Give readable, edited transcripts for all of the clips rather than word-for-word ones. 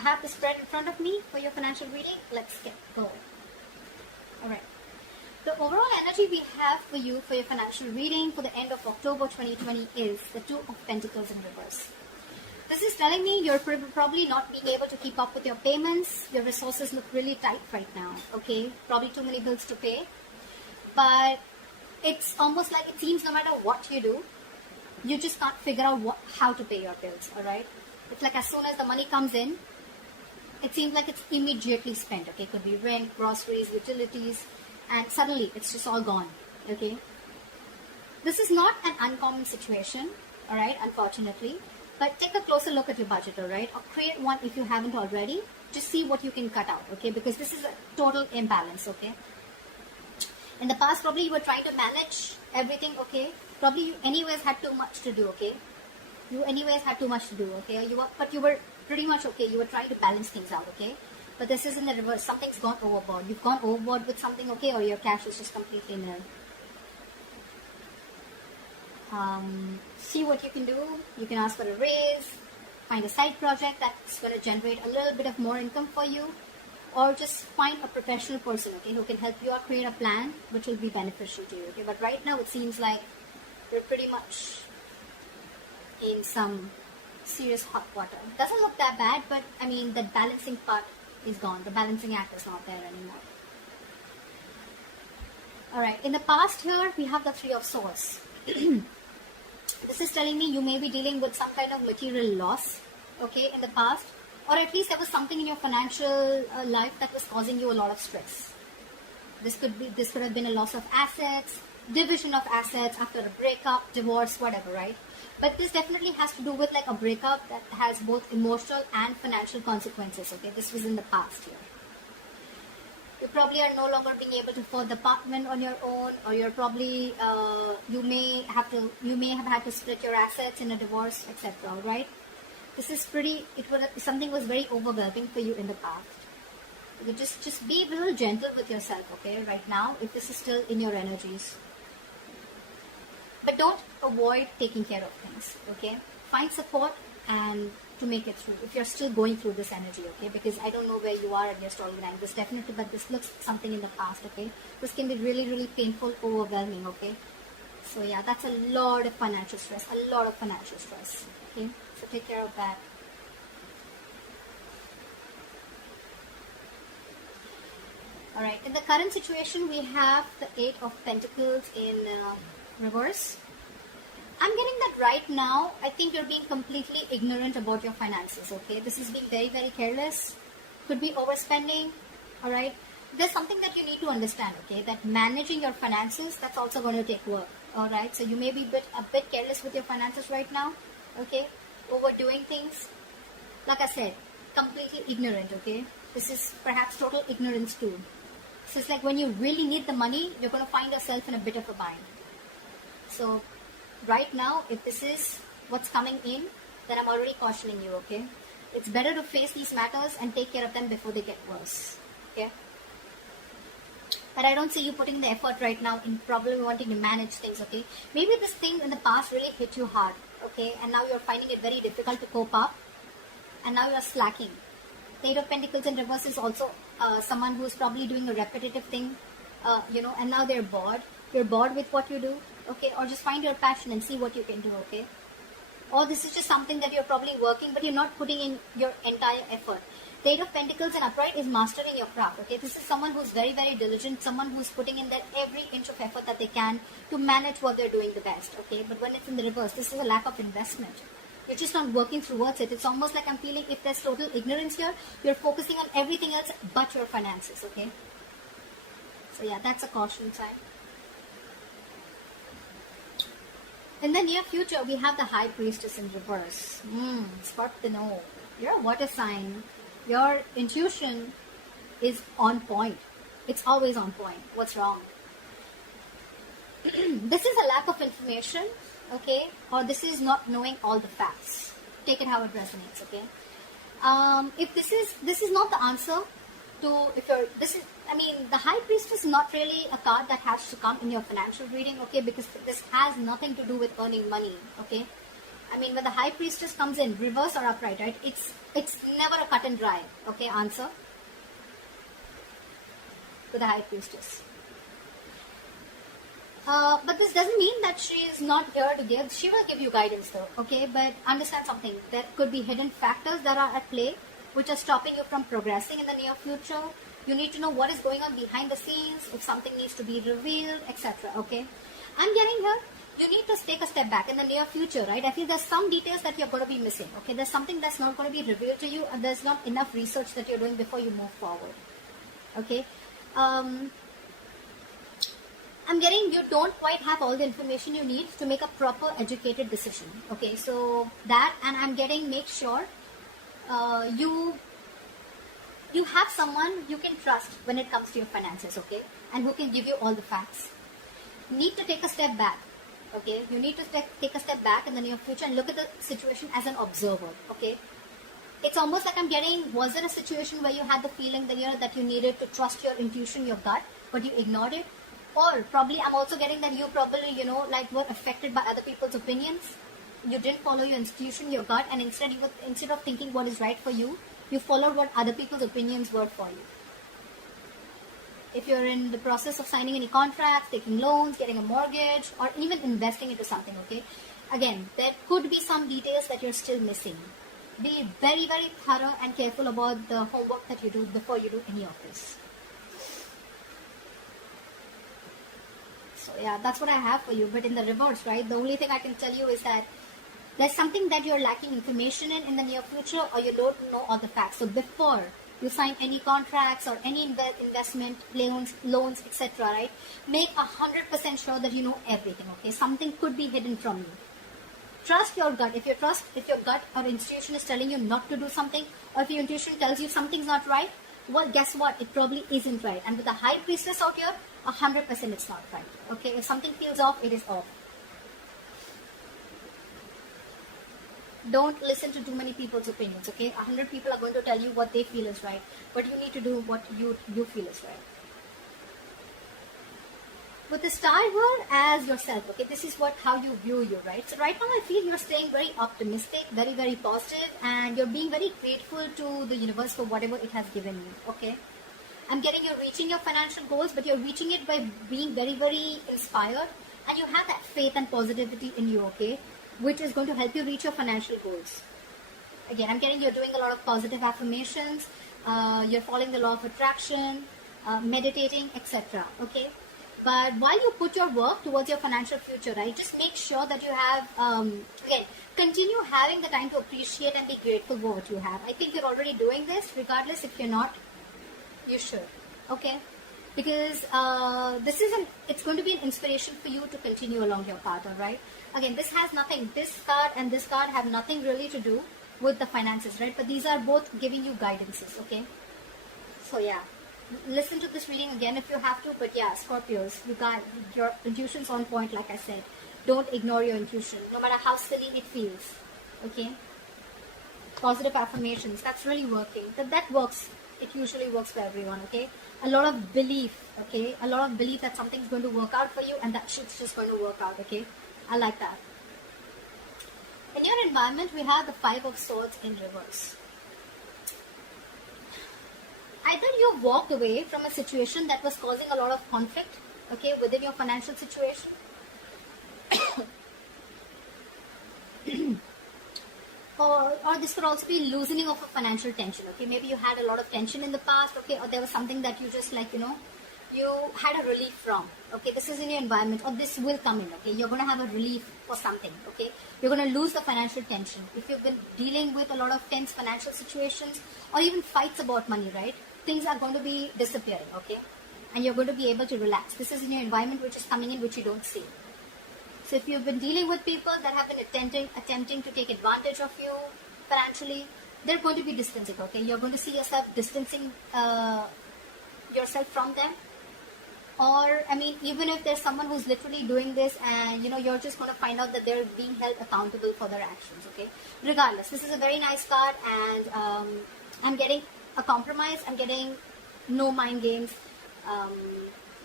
have the spread in front of me for your financial reading. Let's get going. Alright. The overall energy we have for you for your financial reading for the end of October 2020 is the Two of Pentacles in reverse. This is telling me you're probably not being able to keep up with your payments. Your resources look really tight right now, okay? Probably too many bills to pay. But it's almost like it seems no matter what you do, you just can't figure out how to pay your bills, alright? It's like as soon as the money comes in, it seems like it's immediately spent, okay? It could be rent, groceries, utilities, and suddenly it's just all gone, okay? This is not an uncommon situation, alright, unfortunately. But take a closer look at your budget, alright? Or create one if you haven't already. Just see what you can cut out, okay? Because this is a total imbalance, okay? In the past, probably you were trying to manage everything, okay? Probably you anyways had too much to do, okay? You anyways had too much to do, okay? But you were pretty much okay. You were trying to balance things out, okay? But this is in the reverse. Something's gone overboard. You've gone overboard with something, okay? Or your cash is just completely nil. See what you can do. You can ask for a raise. Find a side project that's going to generate a little bit of more income for you. Or just find a professional person, okay, who can help you out create a plan which will be beneficial to you, okay? But right now it seems like you're pretty much in some serious hot water. Doesn't look that bad, but I mean the balancing part is gone. The balancing act is not there anymore. Alright, in the past here we have the Three of Swords. This is telling me you may be dealing with some kind of material loss, okay, in the past. Or at least there was something in your financial life that was causing you a lot of stress. This could have been a loss of assets, division of assets after a breakup, divorce, whatever, right? But this definitely has to do with like a breakup that has both emotional and financial consequences, okay? This was in the past here. You probably are no longer being able to afford the apartment on your own, or you're probably, you may have had to split your assets in a divorce, etc., right? This is something was very overwhelming for you in the past. You just be a little gentle with yourself, okay, right now, if this is still in your energies. But don't avoid taking care of things, okay? Find support and to make it through if you're still going through this energy, okay? Because I don't know where you are in your storyline. This definitely, but this looks something in the past, okay? This can be really, really painful, overwhelming, okay? So yeah, that's a lot of financial stress, okay? So take care of that. Alright, in the current situation, we have the Eight of Pentacles in reverse. I'm getting that right now. I think you're being completely ignorant about your finances, okay? This is being very, very careless. Could be overspending, alright? There's something that you need to understand, okay? That managing your finances, that's also going to take work, alright? So you may be a bit careless with your finances right now, okay? Overdoing things. Like I said, completely ignorant, okay? This is perhaps total ignorance too. So it's like when you really need the money, you're going to find yourself in a bit of a bind. So right now, if this is what's coming in, then I'm already cautioning you, okay? It's better to face these matters and take care of them before they get worse, okay? But I don't see you putting the effort right now in probably wanting to manage things, okay? Maybe this thing in the past really hit you hard, okay? And now you're finding it very difficult to cope up. And now you're slacking. The Eight of Pentacles in reverse is also someone who's probably doing a repetitive thing, and now they're bored. You're bored with what you do, okay? Or just find your passion and see what you can do, okay? Or this is just something that you're probably working, but you're not putting in your entire effort. The Eight of Pentacles in upright is mastering your craft, okay? This is someone who's very, very diligent, someone who's putting in their every inch of effort that they can to manage what they're doing the best, okay? But when it's in the reverse, this is a lack of investment. You're just not working towards it. It's almost like I'm feeling if there's total ignorance here, you're focusing on everything else but your finances, okay? So yeah, that's a caution sign. In the near future, we have the High Priestess in reverse. Scorpio, you're a water sign. Your intuition is on point. It's always on point. What's wrong? This is a lack of information, okay? Or this is not knowing all the facts. Take it how it resonates, okay? If this is not the answer to, the High Priestess is not really a card that has to come in your financial reading, okay? Because this has nothing to do with earning money, okay? I mean, when the High Priestess comes in, reverse or upright, right? It's It's never a cut and dry, okay, answer to the High Priestess. But this doesn't mean that she is not here to give. She will give you guidance though, okay? But understand something. There could be hidden factors that are at play which are stopping you from progressing in the near future. You need to know what is going on behind the scenes, if something needs to be revealed, etc. Okay? I'm getting here. You need to take a step back in the near future, right? I feel there's some details that you're going to be missing, okay? There's something that's not going to be revealed to you, and there's not enough research that you're doing before you move forward, okay? I'm getting you don't quite have all the information you need to make a proper educated decision, okay? So that, and I'm getting, make sure you have someone you can trust when it comes to your finances, okay? And who can give you all the facts. Need to take a step back, okay? You need to take a step back in the near future and look at the situation as an observer, okay? It's almost like I'm getting, was there a situation where you had the feeling that you needed to trust your intuition, your gut, but you ignored it? Or probably I'm also getting that you probably, like were affected by other people's opinions. You didn't follow your intuition, your gut, and instead of thinking what is right for you, you followed what other people's opinions were for you. If you're in the process of signing any contracts, taking loans, getting a mortgage, or even investing into something, okay? Again, there could be some details that you're still missing. Be very, very thorough and careful about the homework that you do before you do any of this. So yeah, that's what I have for you. But in the reverse, right, the only thing I can tell you is that there's something that you're lacking information in the near future, or you don't know all the facts. So before you sign any contracts or any investment, loans, etc., right, make 100% sure that you know everything, okay? Something could be hidden from you. Trust your gut. If your gut or institution is telling you not to do something, or if your intuition tells you something's not right, well, guess what? It probably isn't right. And with the High Priestess out here, 100% it's not right. Okay, if something feels off, it is off. Don't listen to too many people's opinions, okay? 100 people are going to tell you what they feel is right, but you need to do what you feel is right. With the star here as yourself, okay, this is how you view you, right? So right now I feel you're staying very optimistic, very, very positive, and you're being very grateful to the universe for whatever it has given you, okay? I'm getting you're reaching your financial goals, but you're reaching it by being very, very inspired, and you have that faith and positivity in you, okay? Which is going to help you reach your financial goals. Again, I'm getting you're doing a lot of positive affirmations, you're following the law of attraction, meditating, etc., okay? But while you put your work towards your financial future, right, just make sure that you have, again, continue having the time to appreciate and be grateful for what you have. I think you're already doing this. Regardless, if you're not, you should, okay? Because it's going to be an inspiration for you to continue along your path, all right? Again, this has nothing, this card and this card have nothing really to do with the finances, right? But these are both giving you guidances, okay? So yeah. Listen to this reading again if you have to, but yeah, Scorpios, you got your intuition's on point, like I said. Don't ignore your intuition, no matter how silly it feels, okay? Positive affirmations, that's really working. That works. It usually works for everyone, okay? A lot of belief, okay? A lot of belief that something's going to work out for you, and that shit's just going to work out, okay? I like that. In your environment, we have the 5 of Swords in reverse. Either you walked away from a situation that was causing a lot of conflict, okay, within your financial situation. or this could also be loosening of a financial tension, okay. Maybe you had a lot of tension in the past, okay, or there was something that you just like, you had a relief from, okay. This is in your environment, or this will come in, okay. You're going to have a relief for something, okay. You're going to lose the financial tension. If you've been dealing with a lot of tense financial situations, or even fights about money, right, things are going to be disappearing, okay, and you're going to be able to relax. This is in your environment which is coming in, which you don't see. So if you've been dealing with people that have been attempting to take advantage of you financially, they're going to be distancing, okay. You're going to see yourself distancing yourself from them. Or, I mean, even if there's someone who's literally doing this and, you're just going to find out that they're being held accountable for their actions, okay? Regardless, this is a very nice card, and I'm getting a compromise. I'm getting no mind games,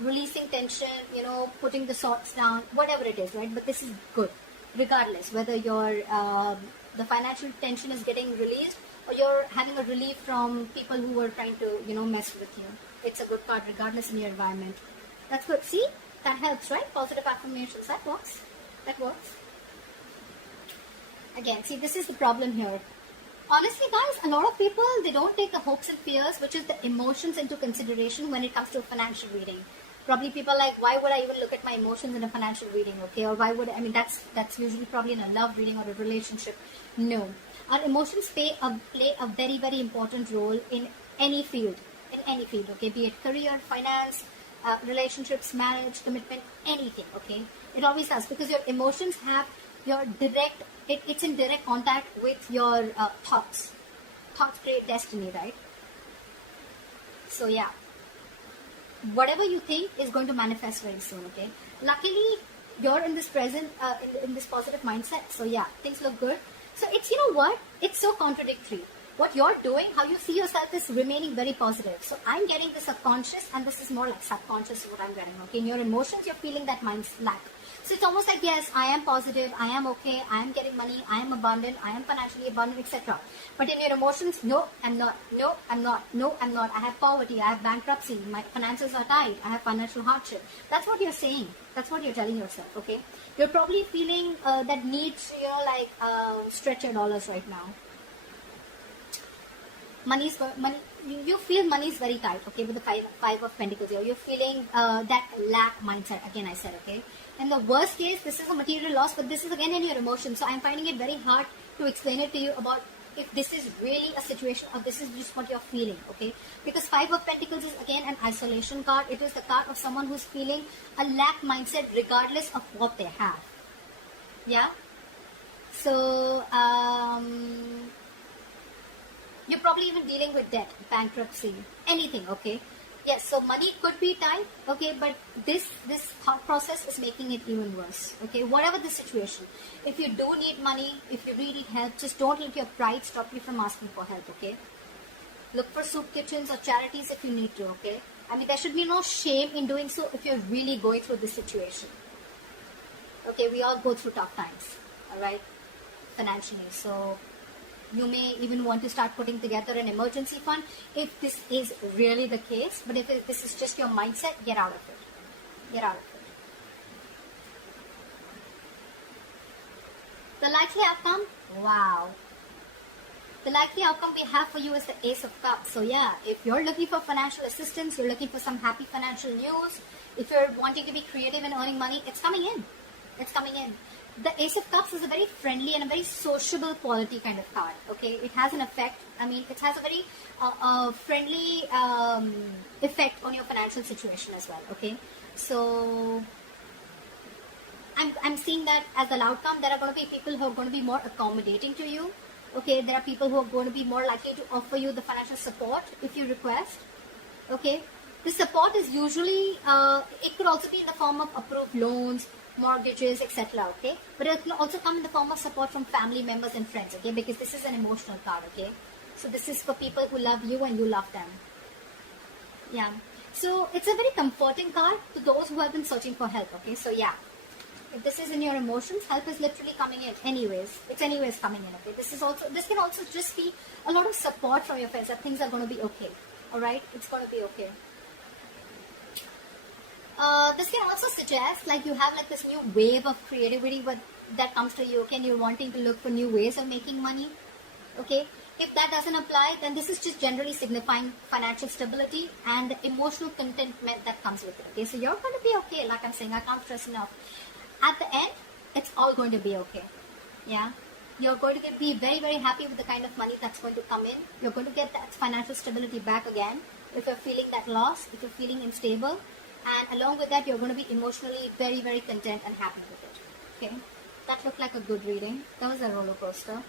releasing tension, putting the swords down, whatever it is, right? But this is good, regardless whether your the financial tension is getting released or you're having a relief from people who were trying to, mess with you. It's a good card regardless in your environment. That's good. See, that helps, right? Positive affirmations, that works. That works. Again, see, this is the problem here. Honestly, guys, a lot of people, they don't take the hopes and fears, which is the emotions, into consideration when it comes to a financial reading. Probably people are like, why would I even look at my emotions in a financial reading, okay? Or why would, that's usually probably in a love reading or a relationship. No. Our emotions play a very, very important role in any field. In any field, okay? Be it career, finance, relationships, marriage, commitment, anything, okay? It always does, because your emotions have your direct, it's in direct contact with your thoughts. Thoughts create destiny, right? So yeah, whatever you think is going to manifest very soon, okay? Luckily, you're in this present, in this positive mindset. So yeah, things look good. So it's, you know what? It's so contradictory. What you're doing, how you see yourself, is remaining very positive. So I'm getting the subconscious, and this is more like subconscious is what I'm getting, okay? In your emotions, you're feeling that mind's lack. So it's almost like, yes, I am positive, I am okay, I am getting money, I am abundant, I am financially abundant, etc. But in your emotions, no, I'm not, no, I'm not, no, I'm not. I have poverty, I have bankruptcy, my finances are tight, I have financial hardship. That's what you're saying. That's what you're telling yourself, okay? You're probably feeling that need to, stretch your dollars right now. Money, you feel money is very tight, okay, with the five of pentacles here. You're feeling that lack mindset, again I said, okay. In the worst case, this is a material loss, but this is again in your emotions. So I'm finding it very hard to explain it to you about if this is really a situation or this is just what you're feeling, okay. Because Five of Pentacles is again an isolation card. It is the card of someone who's feeling a lack mindset regardless of what they have. Yeah. So, you're probably even dealing with debt, bankruptcy, anything, okay? Yes, so money could be tight, okay, but this thought process is making it even worse, okay? Whatever the situation, if you do need money, if you really need help, just don't let your pride stop you from asking for help, okay? Look for soup kitchens or charities if you need to, okay? I mean, there should be no shame in doing so if you're really going through this situation. Okay, we all go through tough times, all right, financially, so you may even want to start putting together an emergency fund if this is really the case. But if this is just your mindset, get out of it. Get out of it. The likely outcome? Wow. The likely outcome we have for you is the Ace of Cups. So yeah, if you're looking for financial assistance, you're looking for some happy financial news, if you're wanting to be creative and earning money, it's coming in. It's coming in. The Ace of Cups is a very friendly and a very sociable quality kind of card, okay? It has an effect, it has a very friendly effect on your financial situation as well, okay? So, I'm seeing that as the outcome, there are going to be people who are going to be more accommodating to you, okay? There are people who are going to be more likely to offer you the financial support if you request, okay? The support is usually, it could also be in the form of approved loans, mortgages, etc. Okay, but it can also come in the form of support from family members and friends. Okay, because this is an emotional card. Okay, so this is for people who love you and you love them. Yeah, so it's a very comforting card to those who have been searching for help. Okay, so yeah, if this is in your emotions, help is literally coming in. Anyways, it's anyways coming in. Okay, this can also just be a lot of support from your friends that things are going to be okay. All right, it's going to be okay. This can also suggest like you have like this new wave of creativity that comes to you, okay, and you're wanting to look for new ways of making money, okay. If that doesn't apply, then this is just generally signifying financial stability and the emotional contentment that comes with it, okay. So you're going to be okay, like I'm saying, I can't stress enough. At the end, it's all going to be okay, yeah. You're going to be very, very happy with the kind of money that's going to come in. You're going to get that financial stability back again if you're feeling that loss, if you're feeling unstable. And along with that, you're going to be emotionally very, very content and happy with it. Okay, that looked like a good reading. That was a roller coaster.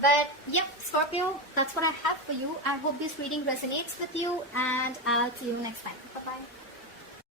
But yep, Scorpio, that's what I have for you. I hope this reading resonates with you, and I'll see you next time. Bye-bye.